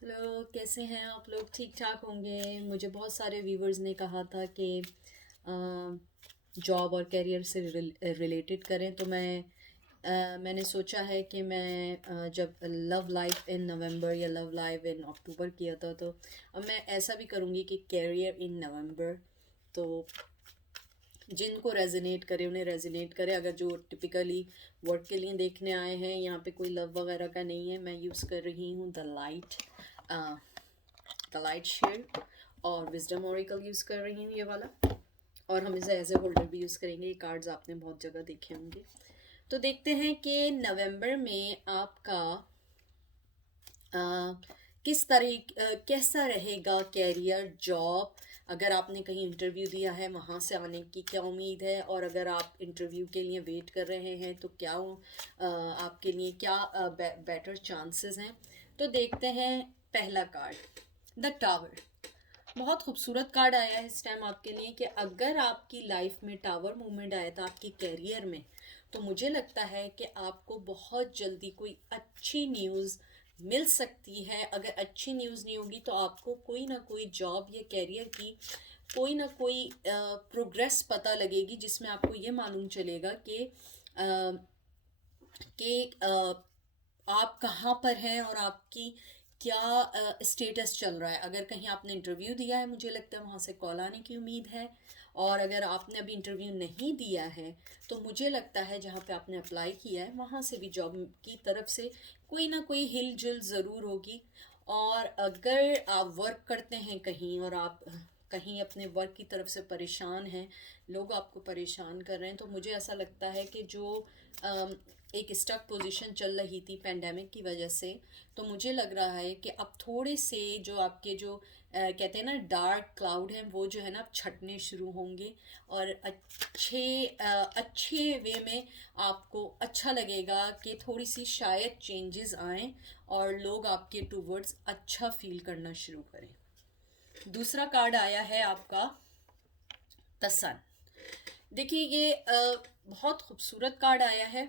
Hello, कैसे हैं आप लोग? ठीक ठाक होंगे। मुझे बहुत सारे व्यूवर्स ने कहा था कि जॉब और करियर से रिलेटेड करें, तो मैंने सोचा है कि मैं जब लव लाइफ इन नवंबर या लव लाइफ इन अक्टूबर किया था, तो अब मैं ऐसा भी करूँगी कि करियर इन नवंबर। तो जिनको रेजोनेट करे उन्हें रेजोनेट करे। अगर जो टिपिकली वर्क के लिए देखने आए हैं, यहाँ पे कोई लव वगैरह का नहीं है। मैं यूज़ कर रही हूँ द लाइट शेड और विजडम ओरेकल यूज़ कर रही हूँ, ये वाला। और हम इसे एज ए होल्डर भी यूज़ करेंगे। ये कार्ड्स आपने बहुत जगह देखे होंगे। तो देखते हैं कि नवंबर में आपका अ, किस तरह कैसा रहेगा कैरियर, जॉब। अगर आपने कहीं इंटरव्यू दिया है, वहाँ से आने की क्या उम्मीद है, और अगर आप इंटरव्यू के लिए वेट कर रहे हैं तो क्या आपके लिए क्या बेटर चांसेस हैं। तो देखते हैं। पहला कार्ड, द टावर। बहुत खूबसूरत कार्ड आया है इस टाइम आपके लिए कि अगर आपकी लाइफ में टावर मूवमेंट आया था आपकी कैरियर में, तो मुझे लगता है कि आपको बहुत जल्दी कोई अच्छी न्यूज़ मिल सकती है। अगर अच्छी न्यूज़ नहीं होगी तो आपको कोई ना कोई जॉब या कैरियर की कोई ना कोई प्रोग्रेस पता लगेगी, जिसमें आपको ये मालूम चलेगा कि आप कहाँ पर हैं और आपकी क्या स्टेटस चल रहा है। अगर कहीं आपने इंटरव्यू दिया है, मुझे लगता है वहाँ से कॉल आने की उम्मीद है। और अगर आपने अभी इंटरव्यू नहीं दिया है, तो मुझे लगता है जहाँ पे आपने अप्लाई किया है वहाँ से भी जॉब की तरफ से कोई ना कोई हिल जुल ज़रूर होगी। और अगर आप वर्क करते हैं कहीं और आप कहीं अपने वर्क की तरफ से परेशान हैं, लोग आपको परेशान कर रहे हैं, तो मुझे ऐसा लगता है कि जो एक स्टक पोजीशन चल रही थी पेंडेमिक की वजह से, तो मुझे लग रहा है कि अब थोड़े से जो आपके जो कहते हैं ना डार्क क्लाउड हैं, वो जो है ना अब छटने शुरू होंगे। और अच्छे वे में आपको अच्छा लगेगा कि थोड़ी सी शायद चेंजेस आएँ और लोग आपके टूवर्ड्स अच्छा फील करना शुरू करें। दूसरा कार्ड आया है आपका द सन। देखिए ये बहुत खूबसूरत कार्ड आया है।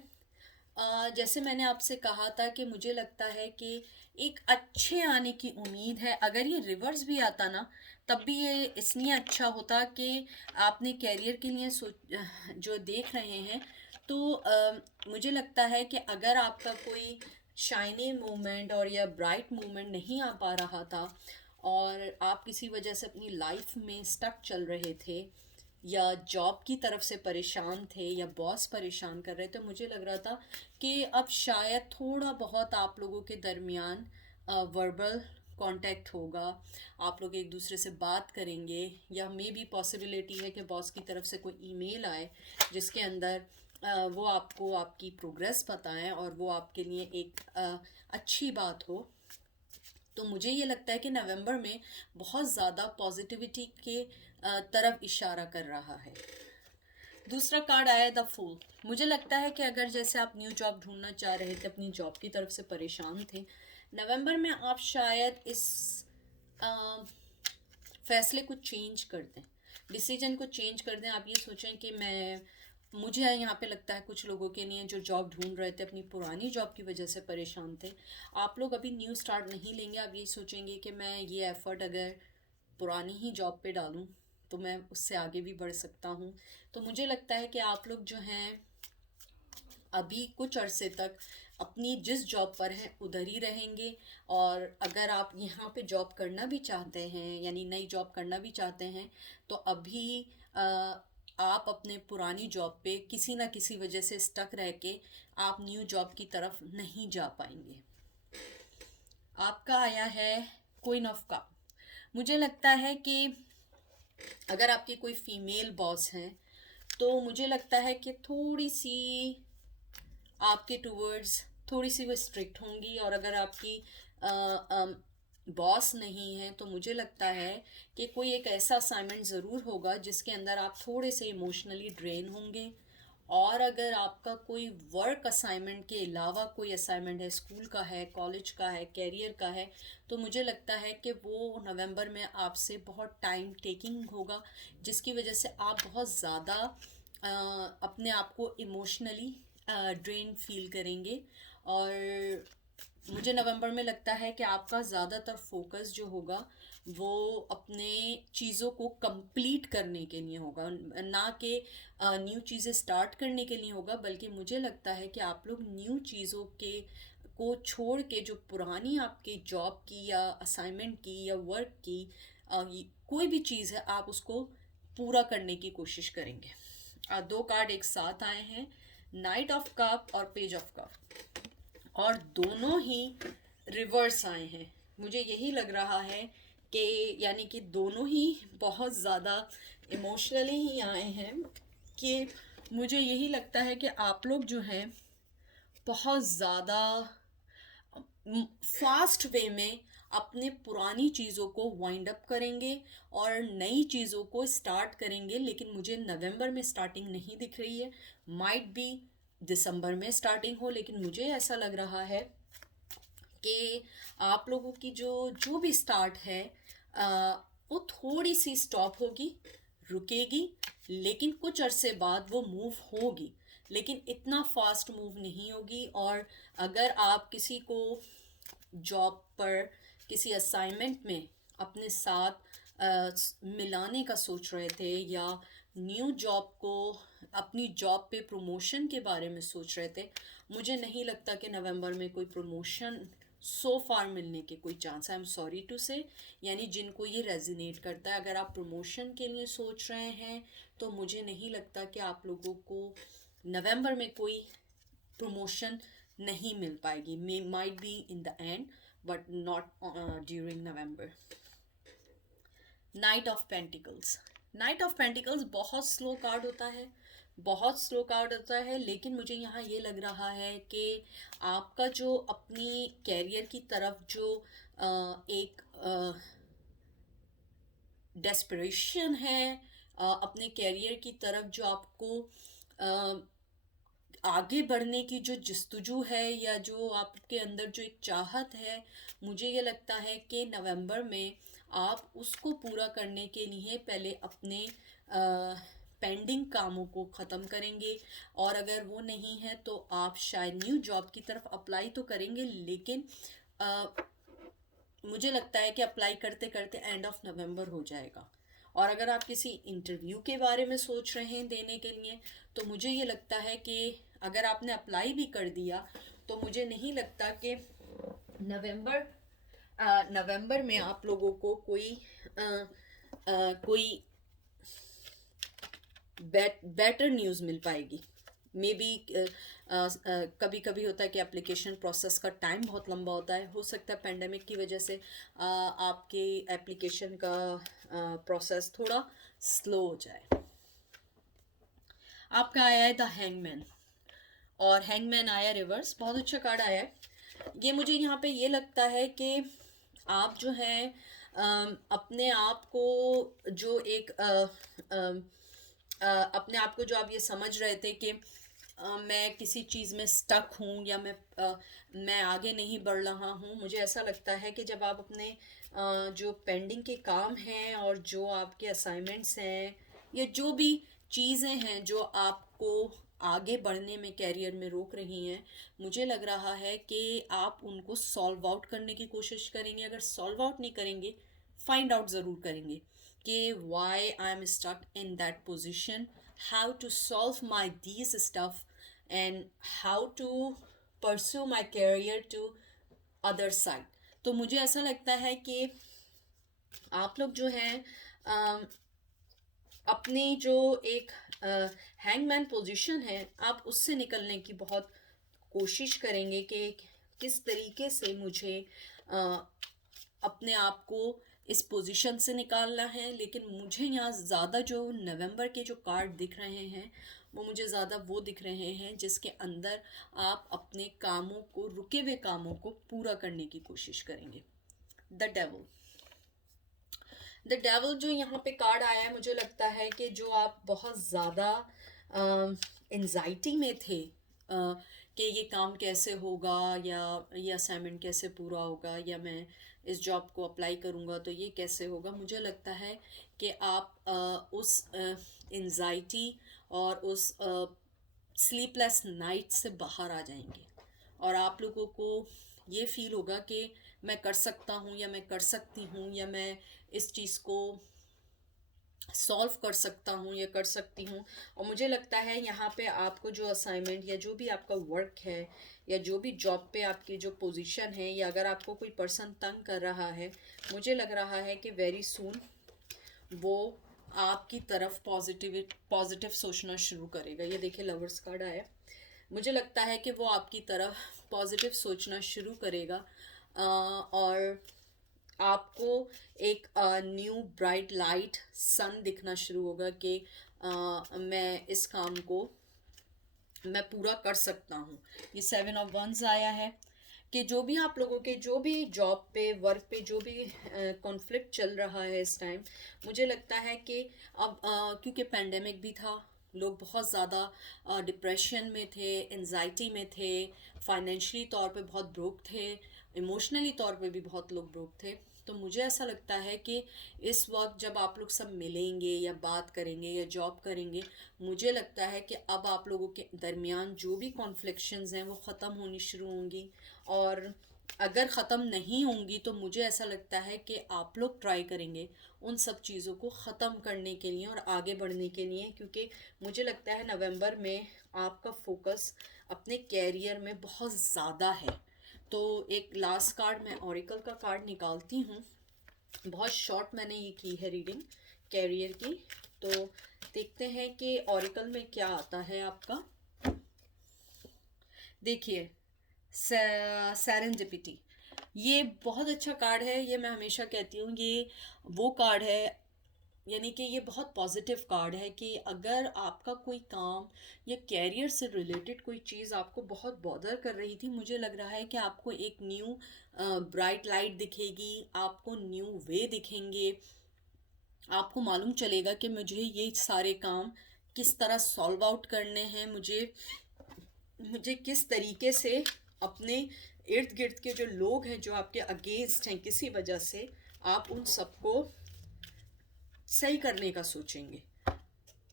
जैसे मैंने आपसे कहा था कि मुझे लगता है कि एक अच्छे आने की उम्मीद है। अगर ये रिवर्स भी आता ना, तब भी ये इसलिए अच्छा होता कि आपने कैरियर के लिए जो देख रहे हैं, तो मुझे लगता है कि अगर आपका कोई शाइनी मूवमेंट और या ब्राइट मूवमेंट नहीं आ पा रहा था, और आप किसी वजह से अपनी लाइफ में स्टक चल रहे थे, या जॉब की तरफ से परेशान थे, या बॉस परेशान कर रहे थे, मुझे लग रहा था कि अब शायद थोड़ा बहुत आप लोगों के दरमियान वर्बल कांटेक्ट होगा। आप लोग एक दूसरे से बात करेंगे, या मे बी पॉसिबिलिटी है कि बॉस की तरफ से कोई ईमेल आए जिसके अंदर वो आपको आपकी प्रोग्रेस बताएं और वो आपके लिए एक अच्छी बात हो। तो मुझे ये लगता है कि नवंबर में बहुत ज़्यादा पॉजिटिविटी के तरफ इशारा कर रहा है। दूसरा कार्ड आया द फूल। मुझे लगता है कि अगर जैसे आप न्यू जॉब ढूंढना चाह रहे थे, अपनी जॉब की तरफ से परेशान थे, नवंबर में आप शायद इस अ, फैसले को चेंज कर दें, डिसीजन को चेंज कर दें। आप ये सोचें कि मुझे यहाँ पे लगता है कुछ लोगों के लिए जो जॉब ढूंढ रहे थे, अपनी पुरानी जॉब की वजह से परेशान थे, आप लोग अभी न्यू स्टार्ट नहीं लेंगे। आप ये सोचेंगे कि मैं ये एफर्ट अगर पुरानी ही जॉब पे डालूं तो मैं उससे आगे भी बढ़ सकता हूँ। तो मुझे लगता है कि आप लोग जो हैं अभी कुछ अरसे तक अपनी जिस जॉब पर हैं उधर ही रहेंगे। और अगर आप यहाँ पे जॉब करना भी चाहते हैं, यानी नई जॉब करना भी चाहते हैं, तो अभी अ, आप अपने पुरानी जॉब पे किसी ना किसी वजह से स्टक रह के आप न्यू जॉब की तरफ नहीं जा पाएंगे। आपका आया है क्वीन ऑफ कप। मुझे लगता है कि अगर आपकी कोई फीमेल बॉस हैं, तो मुझे लगता है कि थोड़ी सी आपके टूवर्ड्स थोड़ी सी वो स्ट्रिक्ट होंगी। और अगर आपकी बॉस नहीं है, तो मुझे लगता है कि कोई एक ऐसा असाइनमेंट ज़रूर होगा जिसके अंदर आप थोड़े से इमोशनली ड्रेन होंगे। और अगर आपका कोई वर्क असाइनमेंट के अलावा कोई असाइनमेंट है, स्कूल का है, कॉलेज का है, कैरियर का है, तो मुझे लगता है कि वो नवंबर में आपसे बहुत टाइम टेकिंग होगा, जिसकी वजह से आप बहुत ज़्यादा अपने आप को इमोशनली ड्रेन फील करेंगे। और मुझे नवंबर में लगता है कि आपका ज़्यादातर फोकस जो होगा वो अपने चीज़ों को कंप्लीट करने के लिए होगा, ना कि न्यू चीज़ें स्टार्ट करने के लिए होगा, बल्कि मुझे लगता है कि आप लोग न्यू चीज़ों के को छोड़ के जो पुरानी आपकी जॉब की या असाइनमेंट की या वर्क की कोई भी चीज़ है आप उसको पूरा करने की कोशिश करेंगे। दो कार्ड एक साथ आए हैं, नाइट ऑफ कप और पेज ऑफ कप, और दोनों ही रिवर्स आए हैं। मुझे यही लग रहा है कि यानी कि दोनों ही बहुत ज़्यादा इमोशनली ही आए हैं, कि मुझे यही लगता है कि आप लोग जो हैं बहुत ज़्यादा फास्ट वे में अपने पुरानी चीज़ों को वाइंड अप करेंगे और नई चीज़ों को स्टार्ट करेंगे। लेकिन मुझे नवंबर में स्टार्टिंग नहीं दिख रही है, माइट बी दिसंबर में स्टार्टिंग हो, लेकिन मुझे ऐसा लग रहा है कि आप लोगों की जो जो भी स्टार्ट है वो थोड़ी सी स्टॉप होगी, रुकेगी, लेकिन कुछ अरसे बाद वो मूव होगी, लेकिन इतना फास्ट मूव नहीं होगी। और अगर आप किसी को जॉब पर किसी असाइनमेंट में अपने साथ मिलाने का सोच रहे थे, या न्यू जॉब को अपनी जॉब पे प्रमोशन के बारे में सोच रहे थे, मुझे नहीं लगता कि नवंबर में कोई प्रमोशन सो फार मिलने के कोई चांस है। आई एम सॉरी टू से, यानी जिनको ये रेजिनेट करता है, अगर आप प्रमोशन के लिए सोच रहे हैं तो मुझे नहीं लगता कि आप लोगों को नवंबर में कोई प्रमोशन नहीं मिल पाएगी। May might be in the end but not during November. Night of pentacles, night of pentacles बहुत स्लो कार्ड होता है, बहुत स्लो कार्ड होता है, लेकिन मुझे यहाँ ये लग रहा है कि आपका जो अपनी कैरियर की तरफ जो एक डेस्परेशन है, अपने कैरियर की तरफ जो आपको आगे बढ़ने की जो जस्तजू है, या जो आपके अंदर जो एक चाहत है, मुझे ये लगता है कि नवंबर में आप उसको पूरा करने के लिए पहले अपने पेंडिंग कामों को ख़त्म करेंगे। और अगर वो नहीं है तो आप शायद न्यू जॉब की तरफ अप्लाई तो करेंगे, लेकिन मुझे लगता है कि अप्लाई करते करते एंड ऑफ नवंबर हो जाएगा। और अगर आप किसी इंटरव्यू के बारे में सोच रहे हैं देने के लिए, तो मुझे ये लगता है कि अगर आपने अप्लाई भी कर दिया तो मुझे नहीं लगता कि नवंबर नवंबर में आप लोगों को कोई बेटर न्यूज़ मिल पाएगी। मे बी कभी कभी होता है कि एप्लीकेशन प्रोसेस का टाइम बहुत लंबा होता है, हो सकता है पेंडेमिक की वजह से आपके एप्लीकेशन का प्रोसेस थोड़ा स्लो हो जाए। आपका आया है द हैंगमैन, और हैंगमैन आया रिवर्स, बहुत अच्छा कार्ड आया है। ये मुझे यहाँ पे ये लगता है कि आप जो हैं अपने आप को जो एक अपने आप को जो आप ये समझ रहे थे कि मैं किसी चीज़ में स्टक हूँ, या मैं आगे नहीं बढ़ रहा हूँ, मुझे ऐसा लगता है कि जब आप अपने जो पेंडिंग के काम हैं और जो आपके असाइनमेंट्स हैं, या जो भी चीज़ें हैं जो आपको आगे बढ़ने में कैरियर में रोक रही हैं, मुझे लग रहा है कि आप उनको सॉल्व आउट करने की कोशिश करेंगे। अगर सॉल्व आउट नहीं करेंगे, फाइंड आउट ज़रूर करेंगे कि why I am stuck in that position, how to solve my these stuff, and how to pursue my career to other side. तो मुझे ऐसा लगता है कि आप लोग जो हैं अपनी जो एक हैंगमैन पोजीशन है, आप उससे निकलने की बहुत कोशिश करेंगे कि किस तरीके से मुझे अपने आप को इस पोजीशन से निकालना है। लेकिन मुझे यहाँ ज़्यादा जो नवंबर के जो कार्ड दिख रहे हैं, वो मुझे ज़्यादा वो दिख रहे हैं जिसके अंदर आप अपने कामों को, रुके हुए कामों को पूरा करने की कोशिश करेंगे। द डेविल, द डेविल जो यहाँ पे कार्ड आया है, मुझे लगता है कि जो आप बहुत ज़्यादा एंजाइटी में थे कि ये काम कैसे होगा, या ये असाइनमेंट कैसे पूरा होगा, या मैं इस जॉब को अप्लाई करूँगा तो ये कैसे होगा, मुझे लगता है कि आप उस एंजाइटी और उस स्लीपलेस नाइट से बाहर आ जाएंगे। और आप लोगों को ये फील होगा कि मैं कर सकता हूँ या मैं कर सकती हूँ या मैं इस चीज़ को सॉल्व कर सकता हूँ या कर सकती हूँ। और मुझे लगता है यहाँ पे आपको जो असाइनमेंट या जो भी आपका वर्क है या जो भी जॉब पे आपकी जो पोजीशन है, या अगर आपको कोई पर्सन तंग कर रहा है, मुझे लग रहा है कि वेरी सून वो आपकी तरफ पॉजिटिव सोचना शुरू करेगा। ये देखिए लवर्स कार्ड आया। मुझे लगता है कि वो आपकी तरफ पॉजिटिव सोचना शुरू करेगा और आपको एक न्यू ब्राइट लाइट सन दिखना शुरू होगा कि मैं इस काम को मैं पूरा कर सकता हूँ। ये 7 ऑफ वंस आया है कि जो भी आप लोगों के जो भी जॉब पे वर्क पे जो भी कॉन्फ्लिक्ट चल रहा है इस टाइम, मुझे लगता है कि अब क्योंकि पेंडेमिक भी था, लोग बहुत ज़्यादा डिप्रेशन में थे, एंजाइटी में थे, फाइनेंशियली तौर पे बहुत ब्रोक थे, इमोशनली तौर पे भी बहुत लोग ब्रोक थे। तो मुझे ऐसा लगता है कि इस वक्त जब आप लोग सब मिलेंगे या बात करेंगे या जॉब करेंगे, मुझे लगता है कि अब आप लोगों के दरमियान जो भी कॉन्फ्लिक्शंस हैं वो ख़त्म होनी शुरू होंगी। और अगर ख़त्म नहीं होंगी तो मुझे ऐसा लगता है कि आप लोग ट्राई करेंगे उन सब चीज़ों को ख़त्म करने के लिए और आगे बढ़ने के लिए, क्योंकि मुझे लगता है नवंबर में आपका फोकस अपने कैरियर में बहुत ज़्यादा है। तो एक लास्ट कार्ड मैं ऑरिकल का कार्ड निकालती हूँ। बहुत शॉर्ट मैंने ये की है रीडिंग कैरियर की, तो देखते हैं कि ऑरिकल में क्या आता है आपका। देखिए सेरेंडिपिटी, ये बहुत अच्छा कार्ड है। ये मैं हमेशा कहती हूँ ये वो कार्ड है, यानी कि ये बहुत पॉजिटिव कार्ड है कि अगर आपका कोई काम या कैरियर से रिलेटेड कोई चीज़ आपको बहुत बॉदर कर रही थी, मुझे लग रहा है कि आपको एक न्यू ब्राइट लाइट दिखेगी, आपको न्यू वे दिखेंगे, आपको मालूम चलेगा कि मुझे ये सारे काम किस तरह सॉल्व आउट करने हैं, मुझे किस तरीके से अपने इर्द गिर्द के जो लोग हैं जो आपके अगेंस्ट हैं किसी वजह से, आप उन सबको सही करने का सोचेंगे।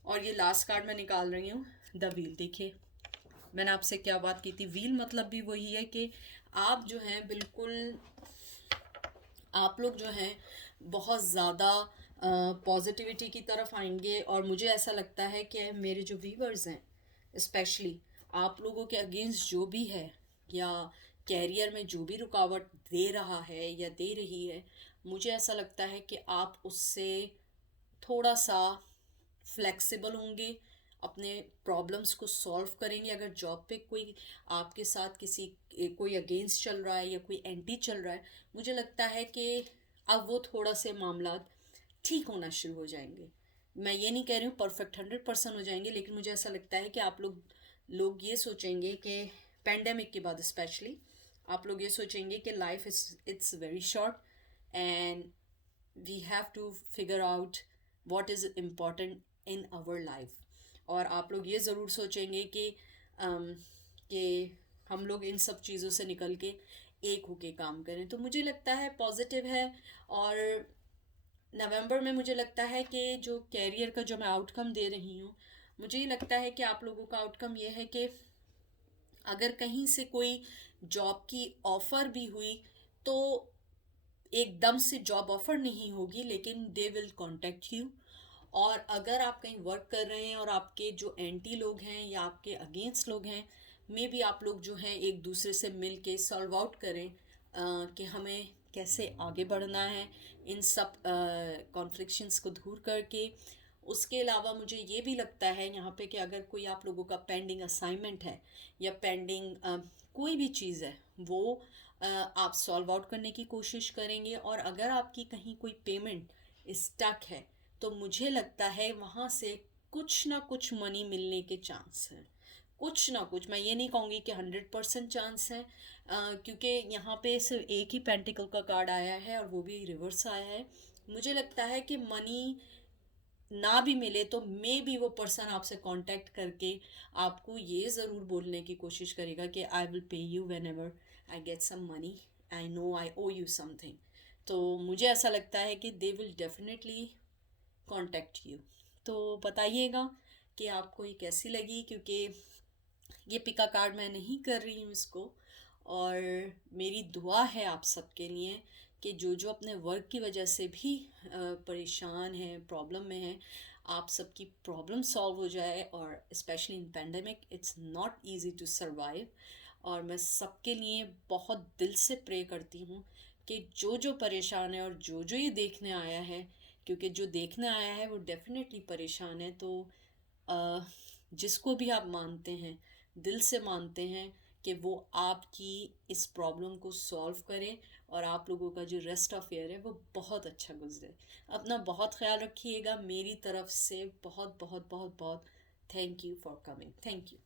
और ये लास्ट कार्ड मैं निकाल रही हूँ, द व्हील। देखिए मैंने आपसे क्या बात की थी, व्हील मतलब भी वही है कि आप जो हैं बिल्कुल आप लोग जो हैं बहुत ज़्यादा पॉजिटिविटी की तरफ आएंगे। और मुझे ऐसा लगता है कि मेरे जो व्यूअर्स हैं स्पेशली आप लोगों के अगेंस्ट जो भी है या कैरियर में जो भी रुकावट दे रहा है या दे रही है, मुझे ऐसा लगता है कि आप उससे थोड़ा सा फ्लेक्सिबल होंगे, अपने प्रॉब्लम्स को सॉल्व करेंगे। अगर जॉब पे कोई आपके साथ कोई अगेंस्ट चल रहा है या कोई एंटी चल रहा है, मुझे लगता है कि अब वो थोड़ा से मामला ठीक होना शुरू हो जाएंगे। मैं ये नहीं कह रही हूँ परफेक्ट 100% हो जाएंगे, लेकिन मुझे ऐसा लगता है कि आप लोग ये सोचेंगे कि पेंडेमिक के बाद स्पेशली आप लोग ये सोचेंगे कि life it's very short and we have to figure out what is important in our life. और आप लोग ये ज़रूर सोचेंगे कि हम लोग इन सब चीज़ों से निकल के एक होके काम करें। तो मुझे लगता है पॉजिटिव है। और नवंबर में मुझे लगता है कि जो कैरियर का जो मैं आउटकम दे रही हूँ, मुझे ये लगता है कि आप लोगों का आउटकम ये है कि अगर कहीं से कोई जॉब की ऑफ़र भी हुई तो एकदम से जॉब ऑफ़र नहीं होगी, लेकिन दे विल कांटेक्ट यू। और अगर आप कहीं वर्क कर रहे हैं और आपके जो एंटी लोग हैं या आपके अगेंस्ट लोग हैं, मे बी आप लोग जो हैं एक दूसरे से मिल के सॉल्व आउट करें कि हमें कैसे आगे बढ़ना है इन सब कॉन्फ्लिक्शंस को दूर करके। उसके अलावा मुझे ये भी लगता है यहाँ पे कि अगर कोई आप लोगों का पेंडिंग असाइनमेंट है या पेंडिंग कोई भी चीज़ है, वो आप सॉल्व आउट करने की कोशिश करेंगे। और अगर आपकी कहीं कोई पेमेंट स्टक है तो मुझे लगता है वहाँ से कुछ ना कुछ मनी मिलने के चांस हैं, कुछ ना कुछ। मैं ये नहीं कहूँगी कि 100% चांस है, क्योंकि यहाँ पे सिर्फ एक ही पेंटिकल का कार्ड आया है और वो भी रिवर्स आया है। मुझे लगता है कि मनी ना भी मिले तो मे बी वो पर्सन आपसे कांटेक्ट करके आपको ये ज़रूर बोलने की कोशिश करेगा कि I will pay you whenever I get some money, I know I owe you something. तो मुझे ऐसा लगता है कि they will definitely contact you. तो बताइएगा कि आपको ये कैसी लगी, क्योंकि ये पिका कार्ड मैं नहीं कर रही हूँ इसको, और मेरी दुआ है आप सबके लिए कि जो अपने वर्क की वजह से भी परेशान हैं, प्रॉब्लम में हैं, आप सबकी प्रॉब्लम सॉल्व हो जाए। और specially in pandemic it's not easy to survive. और मैं सबके लिए बहुत दिल से प्रे करती हूँ कि जो परेशान है और जो ये देखने आया है, क्योंकि जो देखने आया है वो डेफिनेटली परेशान है, तो अ, जिसको भी आप मानते हैं, दिल से मानते हैं कि वो आपकी इस प्रॉब्लम को सॉल्व करे और आप लोगों का जो रेस्ट ऑफ ईयर है वो बहुत अच्छा गुजरे। अपना बहुत ख्याल रखिएगा। मेरी तरफ से बहुत बहुत बहुत बहुत thank you for coming. Thank you.